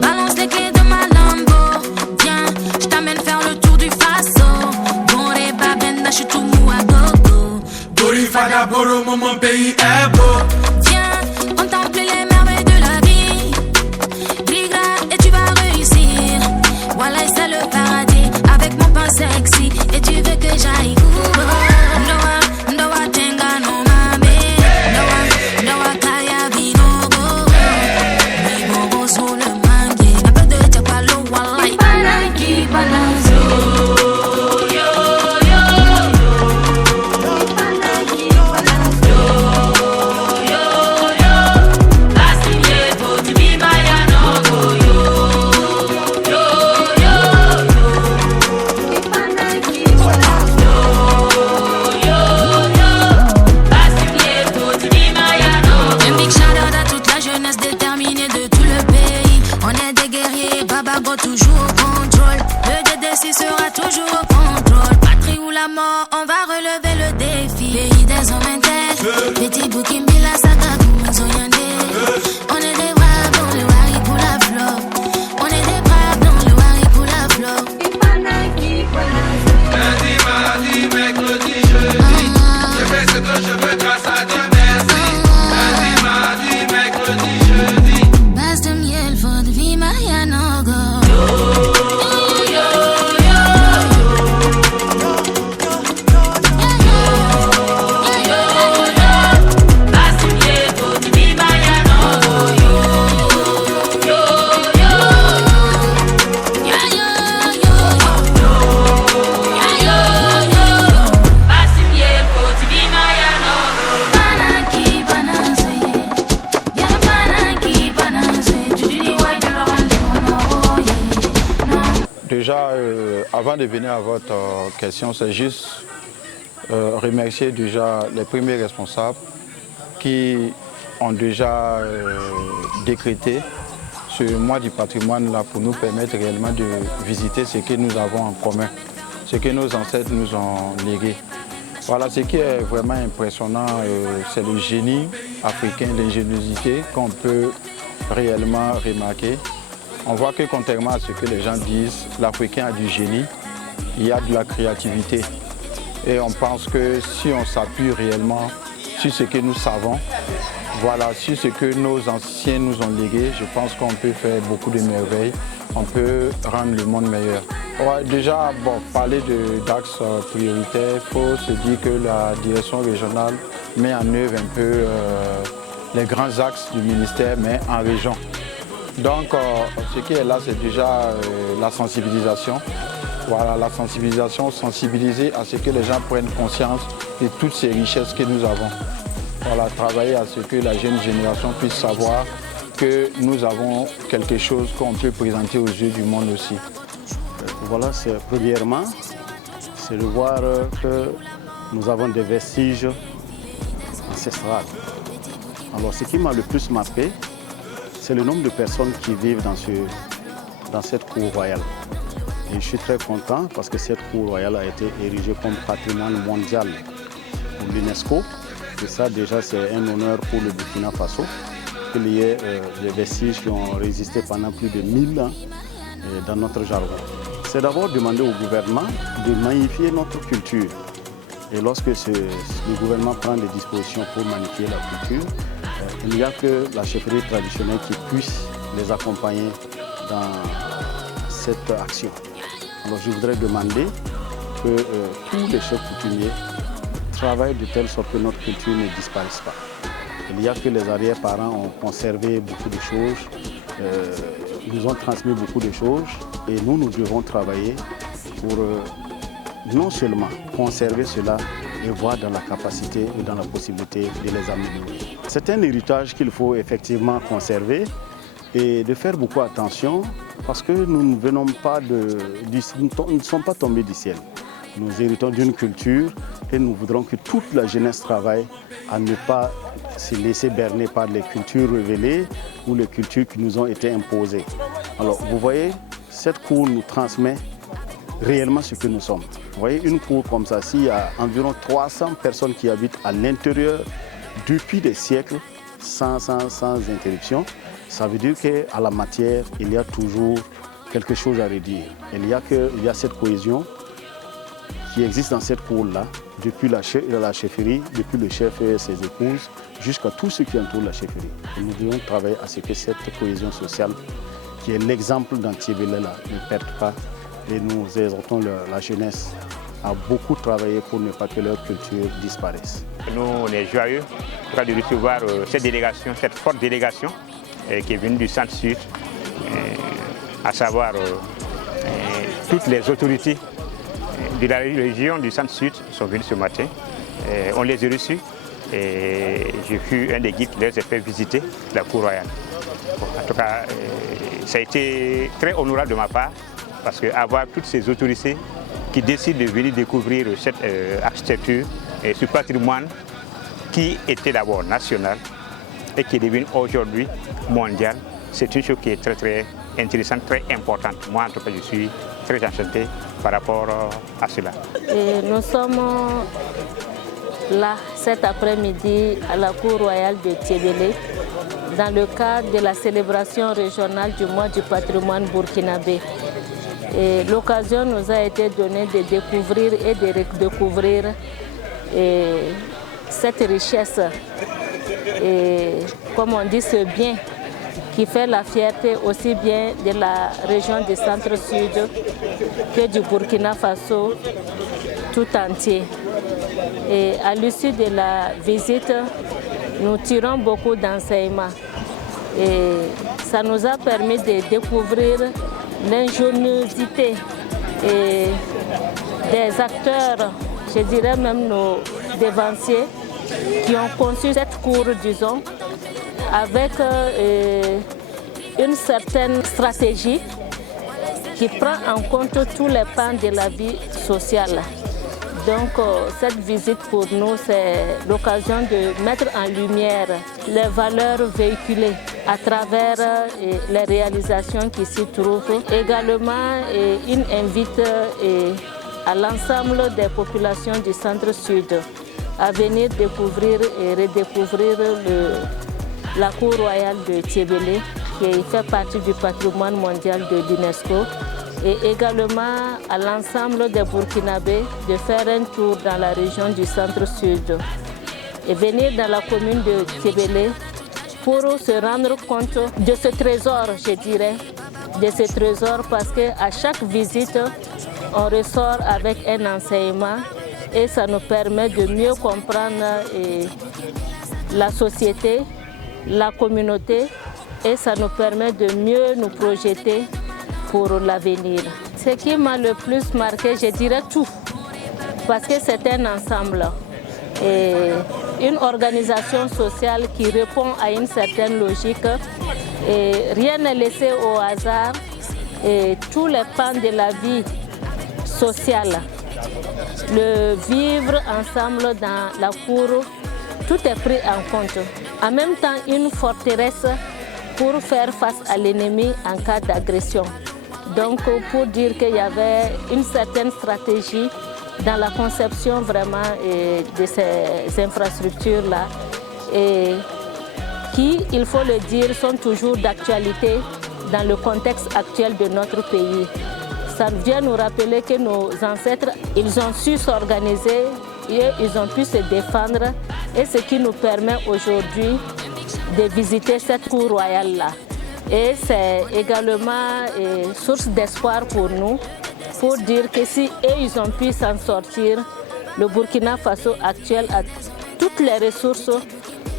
Balance les clés de ma Lambo. Viens, je t'amène faire le tour du Faso. Bon, les babènes, je suis tout mou à gogo. Dorifada Boro, mon pays est beau. Viens, contemple les merveilles de la vie. Brigade et tu vas réussir. Voilà, c'est le paradis avec mon pain sexy. Et tu veux que j'aille où? Ndoa tenga no mame. Ndoa kaya binogo. Binogo sous le mangue. Un peu de diapalo, wallah. Banaki, bananzo. Toujours au contrôle, le DDC sera toujours au contrôle. Patrie ou la mort, on va relever le défi. Pays des hommes intègres, petit Bukimbi, la saga, on est des braves dans le wari pour la flore. On est des braves dans le wari pour la flore. Lundi, mardi, mercredi, jeudi, je fais ce que je veux grâce à Dieu, merci. Lundi, mardi, mercredi, jeudi. Base de miel, faut de vie, Marianogo. Déjà, avant de venir à votre question, c'est juste remercier déjà les premiers responsables qui ont déjà décrété ce mois du patrimoine là pour nous permettre réellement de visiter ce que nous avons en commun, ce que nos ancêtres nous ont légué. Voilà, ce qui est vraiment impressionnant, c'est le génie africain, l'ingéniosité qu'on peut réellement remarquer. On voit que contrairement à ce que les gens disent, l'Africain a du génie, il y a de la créativité. Et on pense que si on s'appuie réellement sur ce que nous savons, voilà, sur ce que nos anciens nous ont légué, je pense qu'on peut faire beaucoup de merveilles, on peut rendre le monde meilleur. Ouais, déjà, bon, parler d'axes prioritaires, il faut se dire que la direction régionale met en œuvre un peu les grands axes du ministère, mais en région. Donc, ce qui est là, c'est déjà la sensibilisation. Voilà, la sensibilisation, sensibiliser à ce que les gens prennent conscience de toutes ces richesses que nous avons. Voilà, travailler à ce que la jeune génération puisse savoir que nous avons quelque chose qu'on peut présenter aux yeux du monde aussi. Voilà, premièrement, c'est de voir que nous avons des vestiges ancestrales. Alors, ce qui m'a le plus marqué, c'est le nombre de personnes qui vivent dans cette cour royale. Et je suis très content parce que cette cour royale a été érigée comme patrimoine mondial pour l'UNESCO. Et ça, déjà, c'est un honneur pour le Burkina Faso qu'il y ait des vestiges qui ont résisté pendant plus de 1000 ans dans notre jargon. C'est d'abord demander au gouvernement de magnifier notre culture. Et lorsque le gouvernement prend des dispositions pour magnifier la culture, il n'y a que la chefferie traditionnelle qui puisse les accompagner dans cette action. Alors je voudrais demander que tous les chefs coutumiers travaillent de telle sorte que notre culture ne disparaisse pas. Il n'y a que les arrière-parents ont conservé beaucoup de choses, nous ont transmis beaucoup de choses et nous devons travailler pour non seulement conserver cela, et voir dans la capacité ou dans la possibilité de les améliorer. C'est un héritage qu'il faut effectivement conserver et de faire beaucoup attention parce que nous ne sommes pas tombés du ciel. Nous héritons d'une culture et nous voudrons que toute la jeunesse travaille à ne pas se laisser berner par les cultures révélées ou les cultures qui nous ont été imposées. Alors vous voyez, cette cour nous transmet réellement ce que nous sommes. Vous voyez, une cour comme ça, s'il y a environ 300 personnes qui habitent à l'intérieur depuis des siècles, sans interruption, ça veut dire qu'à la matière, il y a toujours quelque chose à redire. Il y a cette cohésion qui existe dans cette cour-là, depuis la chefferie, depuis le chef et ses épouses, jusqu'à tout ce qui entoure la chefferie. Et nous devons travailler à ce que cette cohésion sociale, qui est l'exemple dans Tiébélé, ne perde pas. Et nous exhortons la jeunesse à beaucoup travailler pour ne pas que leur culture disparaisse. Nous, on est joyeux de recevoir cette délégation, cette forte délégation qui est venue du Centre-Sud, à savoir toutes les autorités de la région du Centre-Sud sont venues ce matin. On les a reçus et j'ai fui un des guides qui les a fait visiter la cour royale. En tout cas, ça a été très honorable de ma part parce qu'avoir toutes ces autorités qui décident de venir découvrir cette architecture et ce patrimoine qui était d'abord national et qui est devenu aujourd'hui mondial, c'est une chose qui est très très intéressante, très importante. Moi en tout cas je suis très enchanté par rapport à cela. Et nous sommes là cet après-midi à la cour royale de Tiébélé dans le cadre de la célébration régionale du mois du patrimoine burkinabé. L'occasion nous a été donnée de découvrir et de redécouvrir cette richesse et, comme on dit, ce bien qui fait la fierté aussi bien de la région du Centre-Sud que du Burkina Faso tout entier. Et à l'issue de la visite, nous tirons beaucoup d'enseignements. Et ça nous a permis de découvrir l'ingéniosité des acteurs, je dirais même nos dévanciers, qui ont conçu cette cour, disons, avec une certaine stratégie qui prend en compte tous les pans de la vie sociale. Donc cette visite pour nous, c'est l'occasion de mettre en lumière les valeurs véhiculées à travers les réalisations qui s'y trouvent. Également, une invite à l'ensemble des populations du Centre-Sud à venir découvrir et redécouvrir la cour royale de Tiébélé, qui fait partie du patrimoine mondial de l'UNESCO, et également à l'ensemble des Burkinabés de faire un tour dans la région du Centre-Sud et venir dans la commune de Tiébélé pour se rendre compte de ce trésor, je dirais, de ce trésor, parce qu'à chaque visite, on ressort avec un enseignement et ça nous permet de mieux comprendre la société, la communauté, et ça nous permet de mieux nous projeter pour l'avenir. Ce qui m'a le plus marqué, je dirais tout, parce que c'est un ensemble. Et une organisation sociale qui répond à une certaine logique. Et rien n'est laissé au hasard. Et tous les pans de la vie sociale, le vivre ensemble dans la cour, tout est pris en compte. En même temps, une forteresse pour faire face à l'ennemi en cas d'agression. Donc, pour dire qu'il y avait une certaine stratégie dans la conception vraiment de ces infrastructures-là, et qui, il faut le dire, sont toujours d'actualité dans le contexte actuel de notre pays. Ça vient nous rappeler que nos ancêtres, ils ont su s'organiser et ils ont pu se défendre, et ce qui nous permet aujourd'hui de visiter cette cour royale-là. Et c'est également source d'espoir pour nous, pour dire que si eux, ils ont pu s'en sortir, le Burkina Faso actuel a toutes les ressources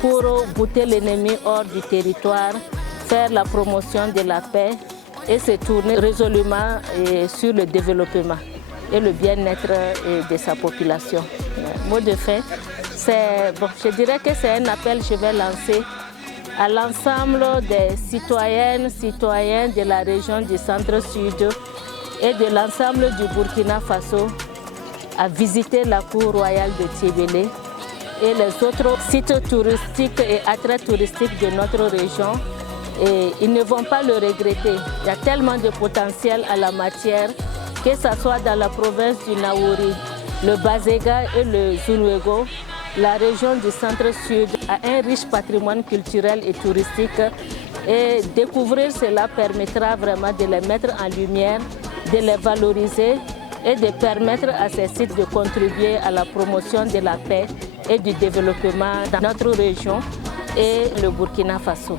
pour bouter l'ennemi hors du territoire, faire la promotion de la paix et se tourner résolument sur le développement et le bien-être de sa population. Mot de fin, je dirais que c'est un appel que je vais lancer à l'ensemble des citoyennes, citoyens de la région du Centre-Sud et de l'ensemble du Burkina Faso à visiter la cour royale de Tiébélé et les autres sites touristiques et attraits touristiques de notre région et ils ne vont pas le regretter. Il y a tellement de potentiel à la matière, que ce soit dans la province du Naouri, le Bazega et le Zunwego. La région du centre-sud a un riche patrimoine culturel et touristique et découvrir cela permettra vraiment de les mettre en lumière, de les valoriser et de permettre à ces sites de contribuer à la promotion de la paix et du développement dans notre région et le Burkina Faso.